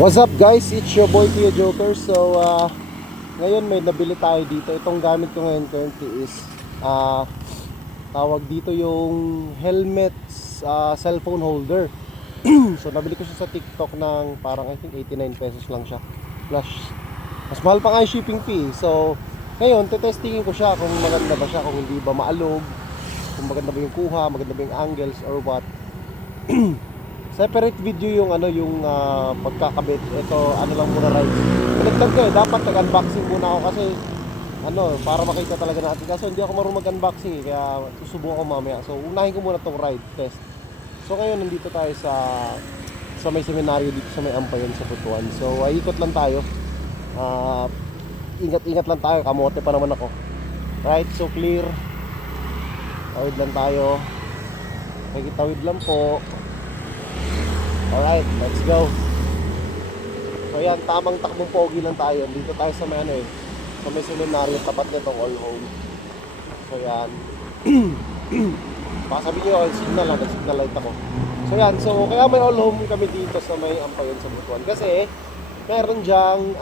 What's up guys? It's your boy Kuya Joker. So ngayon may nabili tayo dito. Itong gamit ko ngayon currently is tawag dito yung helmet cellphone holder. So nabili ko siya sa TikTok ng parang I think 89 pesos lang siya. Plus mas mahal pa nga yung shipping fee. So ngayon tetestingin ko siya kung maganda ba siya, kung hindi ba maalog, kung maganda ba yung kuha, maganda ba yung angles or what. Separate video yung pagkakabit. Ito lang muna right. Pinagdag ko dapat nag-unboxing muna ako kasi para makita talaga natin. Kaso hindi ako marunong mag-unboxing kaya susubukan ko mamaya. So unahin ko muna tong ride test. So ngayon nandito tayo sa may seminaryo dito sa may Ampayon sa Butuan. So ikot lang tayo. Ingat-ingat lang tayo, kamote pa naman ako. Right, so clear. Tawid lang tayo. Tawid lang po. Alright, let's go. So yan, tamang takbong pogi lang tayo. Dito tayo sa may sa may seminaryo, tapat nitong all home. So yan. Baka sabi nyo, signal lang, nag-signal light ako. So yan, so kaya may all home kami dito sa may Ampayon sa Butuan. Kasi meron dyang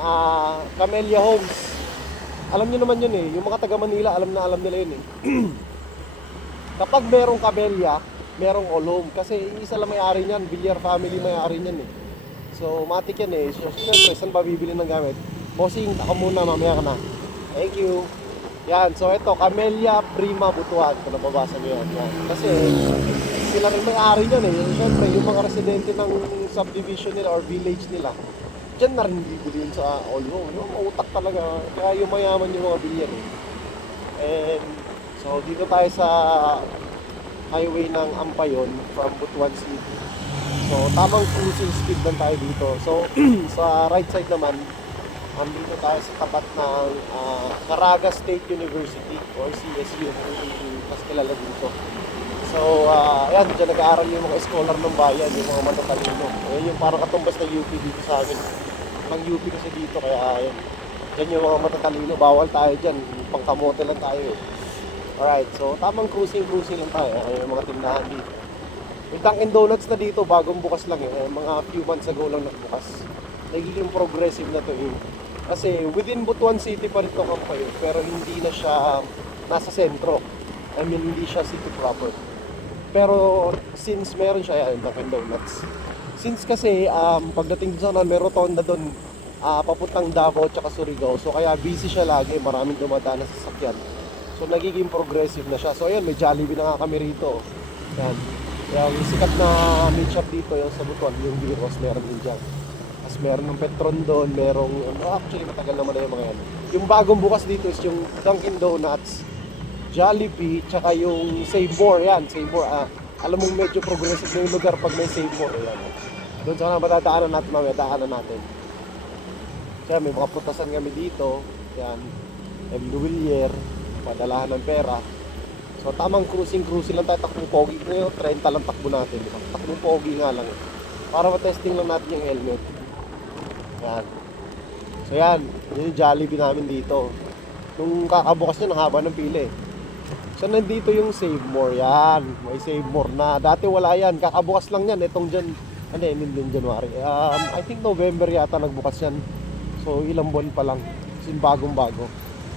Camellia Homes. Alam nyo naman yun yung mga taga Manila, alam nila yun Kapag merong Camellia, merong all home. Kasi isa lang may-ari niyan, Villar family may-ari niyan So matik yan So siyempre, saan ba bibili ng gamit? Bossing, ako muna, mamaya ka na. Thank you. Yan, so ito, Camellia Prima Butuan. Kung nababasa nyo yan. Kasi sila rin may-ari niyan Siyempre, yung mga residente ng subdivision nila or village nila, dyan na rin bibili yun sa all home. Yung utak talaga. Kaya yung mayaman yung mga Villar And so dito tayo sa highway ng Ampayon from Butuan City. So tamang cruising speed lang tayo dito. So sa right side naman, dito tayo sa tapat ng Caraga State University or CSU mas kilala dito. So yan, dyan nag-aaral yung mga scholar ng bayan, yung mga matatalino. Ayan yung parang katumbas na UP dito sa amin. Ang UP kasi dito, kaya yan yung mga matatalino. Bawal tayo dyan, pangkamote lang tayo Alright, so tamang cruising lang tayo. Yung mga tindahan dito. Yung Dunkin Donuts na dito, bagong bukas lang mga few months ago lang nagbukas. Nagiging progressive na to Kasi within Butuan City pa rin ito Ampayon, pero hindi na siya nasa sentro. I mean, hindi siya city proper. Pero since meron siya yung Dunkin Donuts. Since kasi pagdating sa may rotonda doon, papuntang Davao at Surigao. So kaya busy siya lagi, maraming dumadaan na sasakyan. So nagiging progressive na siya. So ayan, may Jollibee na nga kami rito. Yan. Yung sikat na meat shop dito yung sa Butuan, yung Giros, meron din dyan. Tapos meron ng Petron doon, merong, actually matagal naman na yung mga yan. Yung bagong bukas dito is yung Dunkin Donuts, Jollibee, tsaka yung Save More, yan, Save More. Alam mong medyo progressive na yung lugar pag may Save More, yan. Doon sa matadaanan natin, mamaya daanan natin. Kaya may mga putasan kami dito, yan, M. Villar, padalahan ng pera. So tamang cruising lang tayo, takbong pogi. Ngayon 30 lang takbo natin, diba? Takbong pogi nga lang para matesting lang natin yung helmet. Yan. So yan, yun yung Jollibee namin dito. Nung kakabukas nyo, ang haba ng pila So nandito yung Save More, yan. May Save More na. Dati wala yan, kakabukas lang yan. Itong dyan, din January. I think November yata nagbukas yan. So ilang buwan pa lang. Kasi bagong bago.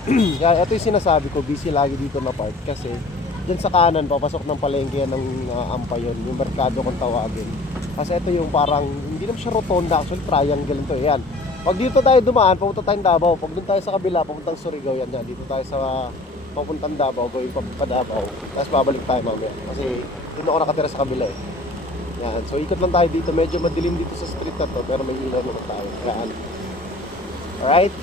Kaya ito yung sinasabi ko, busy lagi dito na part kasi dyan sa kanan papasok ng palengke ng Ampayon, yung merkado kung tawagin. Kasi ito yung parang hindi naman siya rotonda, actually triangle nito yan. Pag dito tayo dumaan, papunta tayong Davao. Pag doon tayo sa kabila, papuntang Surigao yan. Dito tayo sa papuntang Davao, going pa Davao. Tapos babalik tayo mamaya kasi dito ako nakatira sa kabila Yan, so ikot lang tayo dito. Medyo madilim dito sa street na to, pero may ilaw naman tayo. Yan. Alright.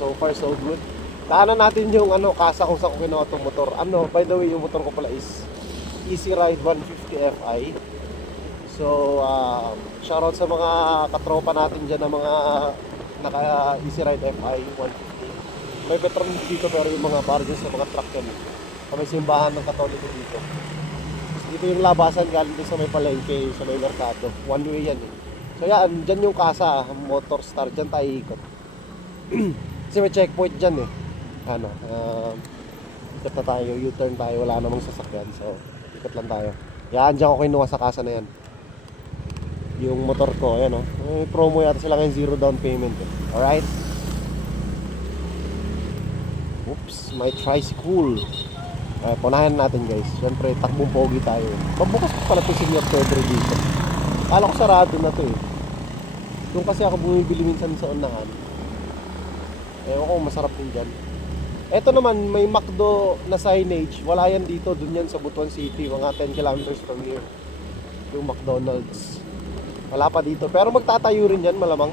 So far so good. Daanan natin yung kasa kung saan ko kinuha itong motor. By the way, yung motor ko pala is Easy Ride 150 Fi. So shoutout sa mga katropa natin dyan na mga naka Easy Ride Fi 150. May veteran dito pero yung mga barges sa mga truck yan. May simbahan ng Katoliko dito. Dito yung labasan galing din sa may palengke, sa may merkado. One way yan So yan, dyan yung kasa, Motor Star, dyan tayo ikot. Kasi may checkpoint dyan ikot na tayo, U-turn tayo, wala namang sasakyan. So, ikot lang tayo. Yan, dyan ako kinuha sa kasa na yan. yung motor ko. Ayan o. May promo yata sila ngayon, 0 down payment. Alright. Oops, may tricycle. Punahan natin guys. Siyempre, takbong pogi tayo. Pagbukas ko pala ito Senior Pedro dito. Kala ko sarado na to eh. Doon kasi ako bumibili minsan sa unahan. Ewan ko, masarap din dyan. Eto naman, may McDo na signage. Wala yan dito, dun yan sa Butuan City. Mga 10 kilometers from here. Yung McDonald's. Wala pa dito. Pero magtatayo rin yan, malamang.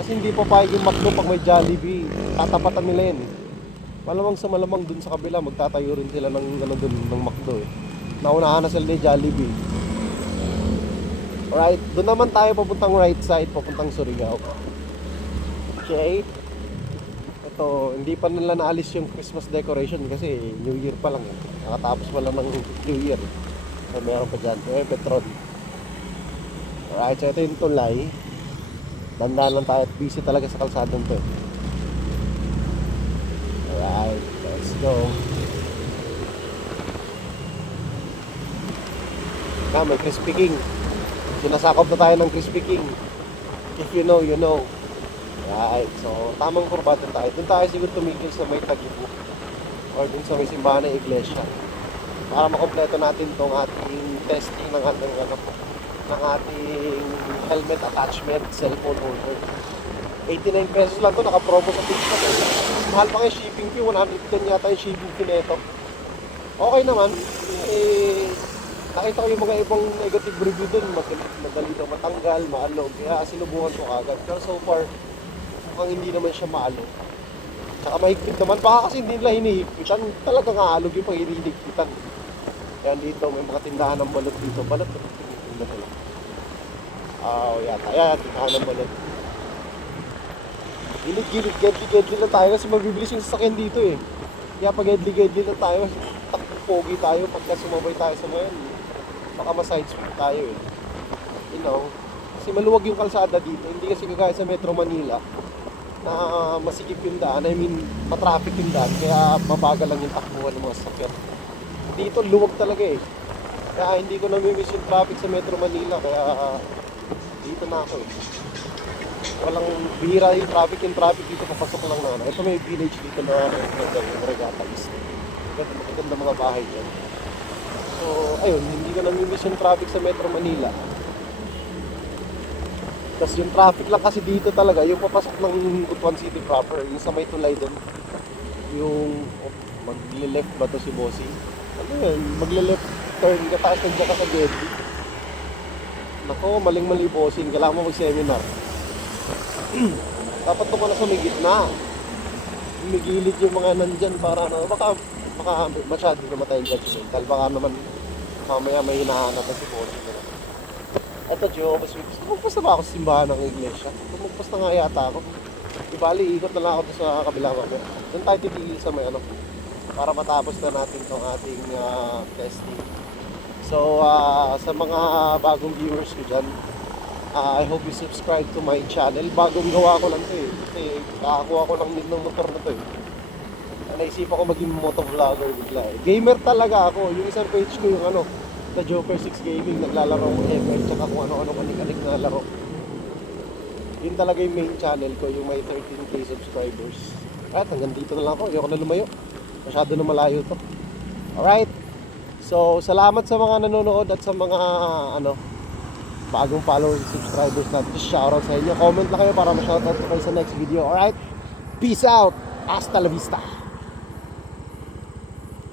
Kasi hindi pa payag yung McDo pag may Jollibee. Tatapatan nila yan eh. Malamang sa malamang dun sa kabila, magtatayo rin sila ng, dun, ng McDo eh. Naunahan na sila ni Jollibee. Alright, doon naman tayo papuntang right side, papuntang Surigao. Okay. Ito, hindi pa nila naalis yung Christmas decoration kasi New Year pa lang eh. Nakatapos pa lang ng New Year. So meron pa dyan, Petron. Alright, so ito yung tulay. Dandaan lang tayo at busy talaga sa kalsadang to eh. Alright, let's go. May Crispy King. Sinasakop na tayo ng Crispy King. If you know, you know. Alright, so tamang kurbatan tayo. Doon tayo siguro tumigil sa may Tagubo or dun sa may simbahan ng iglesia para makompleto natin tong ating testing ng ating ng ating helmet attachment cellphone holder. 89 pesos lang to, naka-promo sa TikTok eh. Mahal pa nga yung shipping fee, 110 yata yung shipping fee nito. Okay naman, eh, nakita ko yung mga ibang negative review dun, madali daw matanggal, maalog, kaya sinubukan ko agad. Pero so far, mukhang hindi naman siya maalog. Tsaka mahigpit naman, baka kasi hindi nila hinihigpitan, talagang aalog yung pag hinihigpitan. Kaya dito, may mga tindahan ng balot dito, balot ito, tindahan nila. Yata, yan, tindahan ng balot. Gilid-gilid lang tayo kasi mabibilis yung sasakyan dito eh. Kaya pag gilid-gilid lang tayo, takpo-pogi tayo pagka sumabay tayo sa mayan. Baka ma-sidesweep tayo eh. You know, kasi maluwag yung kalsada dito. Hindi kasi kagaya sa Metro Manila na masikip yung daan. I mean, matraffic yung daan. Kaya mabagal lang yung takbuhan ng mga sasakyan. Dito luwag talaga eh. Kaya hindi ko namimiss yung traffic sa Metro Manila. Kaya dito na ako eh. Walang bihira yung traffic dito, papasok lang na ano. Ito may village dito na yung Regata East. Maganda mga bahay dyan. So, ayun, hindi ko namimiss yung traffic sa Metro Manila. Tapos yung traffic lang kasi dito talaga, yung papasok ng Butuan City proper, yung sa may tulay doon. Yung, magle-left ba to si Bossy? Ano yun, magle-left turn ka, taas nandiyan ka sa Gedli. Nako, maling-mali Bossing, kailangan mo mag-seminar. Dapat doon ka na sa may gitna. Umigilid yung mga nandyan para ano, baka masyado naman tayong judgmental. Baka naman mamaya may hinahanap na si Bossy. Ito, Jehovah's Witness. Tumugpas na ba ako sa simbahan ng iglesia? Tumugpas na nga yata ako. Ibali, ikot na lang ako sa kabilang mamaya. Doon tayo titigil sa may ano, para matapos na natin itong ating testing. So, sa mga bagong viewers ko dyan, I hope you subscribe to my channel. Bagong gawa ko lang ito eh. Kasi kakakuha ko lang din ng motor na ito eh. Naisipan ko maging motovlogger bigla eh. Gamer talaga ako. Yung isang page ko yung ano, The Joker 6 Gaming. Naglalaro ko ML tsaka kung ano-ano kanik-kanik na laro. Yun talaga yung main channel ko, yung may 13k subscribers. At hanggang dito na lang ako. Ayoko na lumayo. Masyado na malayo to. Alright. So, salamat sa mga nanonood at sa mga ano, bagong followers and subscribers natin. Just shoutout sa inyo. Comment lang kayo para ma-shoutout ko kayo sa next video. Alright? Peace out! Hasta la vista!